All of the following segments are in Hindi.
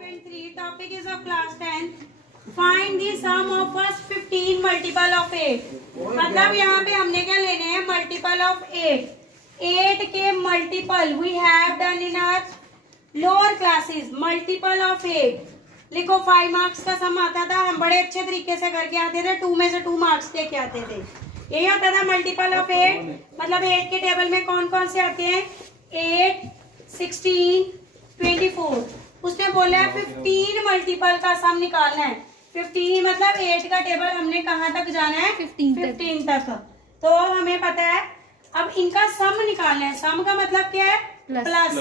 5.3 topic is of class 10. Find the sum of first 15 multiple of 8. मतलब यहाँ पे हमने क्या लेने हैं multiple of 8. 8 के multiple we have done in our lower classes. Multiple of 8. लिखो 5 मार्क्स का सम आता था, हम बड़े अच्छे तरीके से करके आते थे, 2 में से 2 मार्क्स दे के आते थे. यही होता था मल्टीपल ऑफ 8. मतलब 8 के टेबल में कौन कौन से आते हैं? 8, 16, 24. उसने बोला है 15 मल्टीपल का सम निकालना है. 15 मतलब 8 का टेबल हमने कहाँ तक जाना है? 15 तक. तो हमें पता है अब इनका सम निकालना है. सम का मतलब क्या है? प्लस.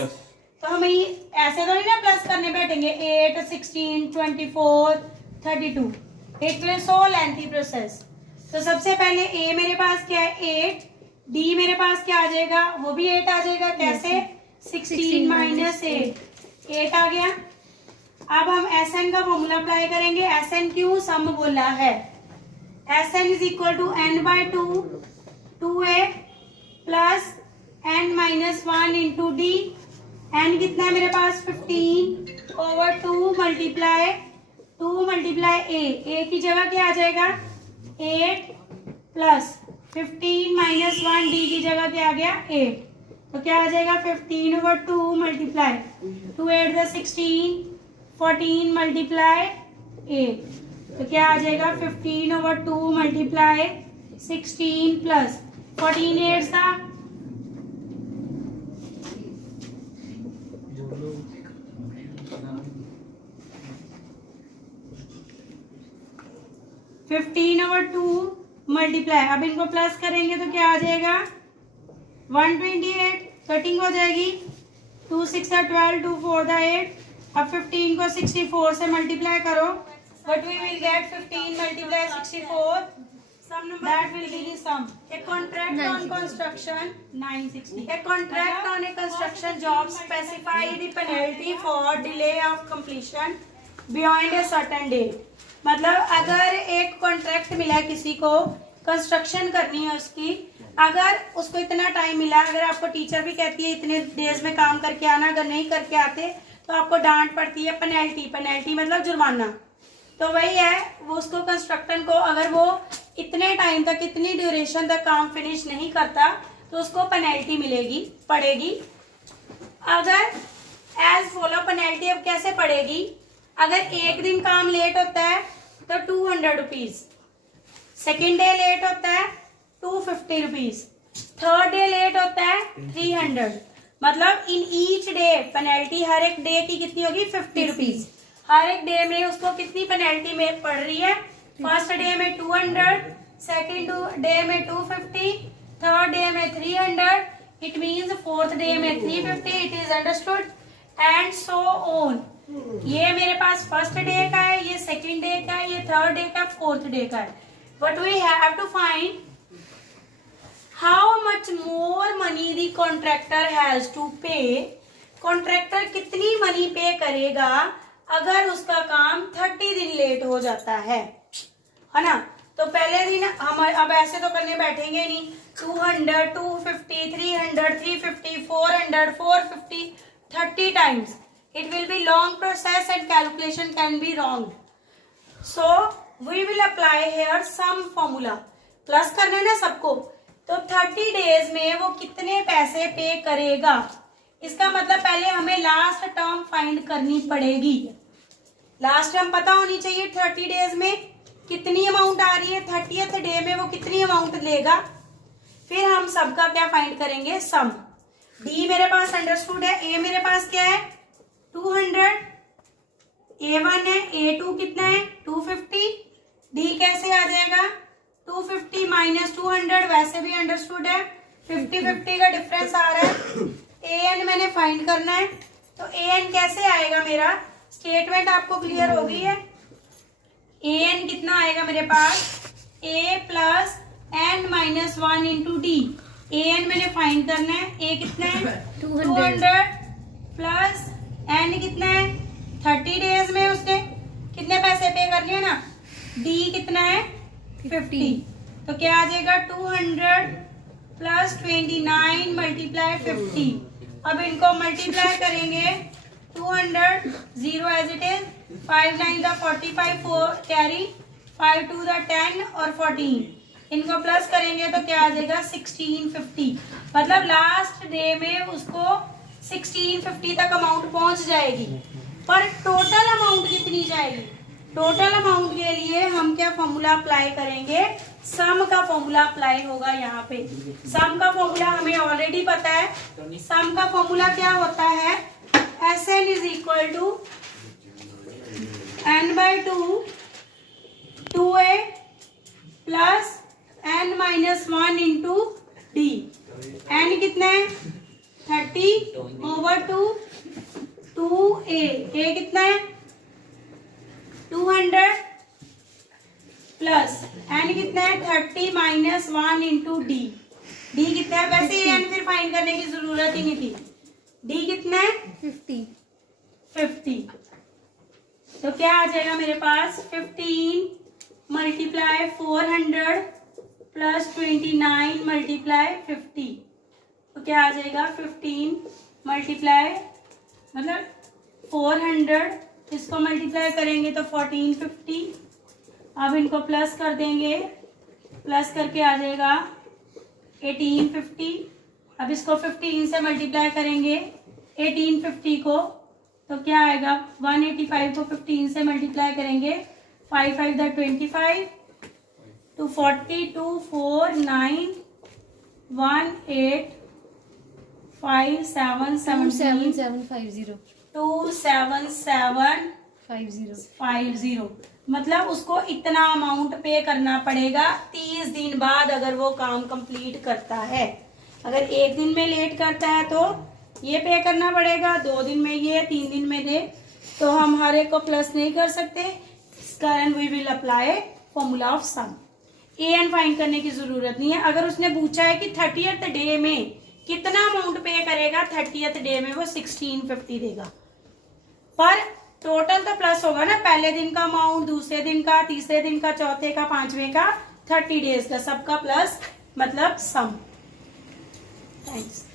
तो हम ऐसे तो नहीं ना प्लस करने बैठेंगे. 8, 16, 24, 32. It will so lengthy process. तो सबसे पहले ए मेरे पास क्या है? 8. डी मेरे पास क्या आ जाएगा? वो भी 8 आ जाएगा. कैसे? 16 माइनस 8 आ गया. अब हम एसएन का फॉर्मूला अप्लाई करेंगे. एसएन क्यों? सम बोला है. S n is equal to n by 2 2a plus n minus 1 into d. N कितना है मेरे पास? 15 ओवर 2 मल्टीप्लाई ए की जगह क्या आ जाएगा? 8 प्लस 15 माइनस 1 डी की जगह क्या आ गया? 8. तो क्या आ जाएगा? 15 ओवर 2 मल्टीप्लाई 2 8 द 16 14 मल्टीप्लाई 8. तो क्या आ जाएगा? 15 ओवर 2 मल्टीप्लाई 16 प्लस 14 8 था 15 ओवर 2 मल्टीप्लाई. अब इनको प्लस करेंगे तो क्या आ जाएगा? 128. कटिंग हो जाएगी. 2 6 12 2 4 8. अब 15 को 64 से मल्टीप्लाई करो. But we will get 15 multiply 64. That will be the sum. A contract on construction 960. A contract on a construction job specify the penalty for delay of completion beyond a certain date. मतलब अगर एक कॉन्ट्रैक्ट मिला किसी को, कंस्ट्रक्शन करनी है उसकी, अगर उसको इतना टाइम मिला, अगर आपको टीचर भी कहती है इतने डेज में काम करके आना, अगर नहीं करके आते तो आपको डांट पड़ती है. पेनल्टी मतलब जुर्माना. तो वही है, वो उसको कंस्ट्रक्टर को अगर वो इतने टाइम तक, इतनी ड्यूरेशन तक काम फिनिश नहीं करता तो उसको पेनल्टी पड़ेगी. अगर एज फॉलो पेनल्टी अब कैसे पड़ेगी? अगर एक दिन काम लेट होता है तो 200 रुपीज, सेकेंड डे लेट होता है 250 रुपीज, थर्ड डे लेट होता है 300. मतलब इन ईच डे पेनल्टी हर एक डे की कितनी होगी? 50 रुपीज. हर एक डे में उसको कितनी पेनल्टी में पड़ रही है? फर्स्ट डे में 200, सेकेंड डे में 250, थर्ड डे में 300. इट मीन्स फोर्थ डे में 350. It is understood and so on. ये मेरे पास फर्स्ट डे का है, ये सेकेंड डे का है, ये थर्ड डे का, फोर्थ डे का है. But we have to find how much more money the contractor has to pay. Contractor कितनी मनी पे करेगा अगर उसका काम 30 दिन लेट हो जाता है ना? तो पहले दिन हम अब ऐसे तो करने बैठेंगे नहीं. 200, 250, 300, 350, 400, 450, 30 times. It will be long process and calculation can be wrong. So we will apply here some formula. Plus करना है ना सबको. तो 30 डेज में वो कितने पैसे पे करेगा, इसका मतलब पहले हमें लास्ट टर्म फाइंड करनी पड़ेगी. लास्ट टर्म पता होनी चाहिए 30 डेज में कितनी अमाउंट आ रही है. 30th डे में वो कितनी अमाउंट लेगा. फिर हम सबका क्या फाइंड करेंगे? सम. डी मेरे पास अंडरस्टूड है. ए मेरे पास क्या है? 200. A1 है. A2 कितना है? 250. डी कैसे आ जाएगा? 250 माइनस 200 वैसे भी अंडरस्टूड है. 50-50 का डिफरेंस आ रहा है. AN मैंने फाइंड करना है. तो AN कैसे आएगा? मेरा स्टेटमेंट आपको क्लियर हो गई है. AN कितना आएगा मेरे पास? A plus n minus 1 into D. AN मैंने फाइंड करना है. A कितना है? 200 प्लस n कितना है? 30 डेज में उसने कितने पैसे पे करने हैं ना. D कितना है? 50. तो क्या आ जाएगा? 200 प्लस 29 मल्टीप्लाई 50. अब इनको मल्टीप्लाई करेंगे. 2 200, 0 as it is, 5 9 the 45, 4 carry, 5 2 the 10 और 14, इनको प्लस करेंगे तो क्या आ जाएगा 1650। मतलब लास्ट डे में उसको 1650 तक अमाउंट पहुंच जाएगी। पर टोटल अमाउंट कितनी जाएगी? टोटल अमाउंट के लिए हम क्या फॉर्मूला अप्लाई करेंगे? सम का फॉर्मूला अप्लाई होगा यहाँ पे। सम का फॉर्मूला हमें ऑलरेडी पता है। सम का फॉर्मूला क्या होता है? Sn is equal to n/2 2a plus n-1 into d. n कितना है? 30/2 2a। a कितना है? 200 प्लस n कितना है? 30-1 इंटू डी। डी कितना है? वैसे n फिर फाइंड करने की जरूरत ही नहीं थी। डी कितना है? 50। तो क्या आ जाएगा मेरे पास? 15 मल्टीप्लाई 400 प्लस 29 मल्टीप्लाई 50। तो क्या आ जाएगा? 15 मल्टीप्लाई मतलब 400, इसको मल्टीप्लाई करेंगे तो 1450। अब इनको प्लस कर देंगे, प्लस करके आ जाएगा 1850। अब इसको 15 से मल्टीप्लाई करेंगे 1850 को, तो क्या आएगा? 185 को 15 से मल्टीप्लाई करेंगे, 5 5 द 25, 240, 2 4 9 1 8 5 7 17 27750 27750। मतलब उसको इतना अमाउंट पे करना पड़ेगा 30 दिन बाद अगर वो काम कंप्लीट करता है। अगर एक दिन में लेट करता है तो ये पे करना पड़ेगा, 2 दिन में ये, 3 दिन में दे, तो हम हर एक को प्लस नहीं कर सकते। इस कारण we will apply formula of sum. an फाइंड करने की जरूरत नहीं है। अगर उसने पूछा है कि 30th डे में कितना अमाउंट पे करेगा, 30th डे में वो 1650 देगा। पर टोटल तो प्लस होगा ना, पहले दिन का अमाउंट, दूसरे दिन का, तीसरे दिन का, चौथे का, पांचवें का, 30 डेज का, सबका प्लस मतलब सम। थैंक्स।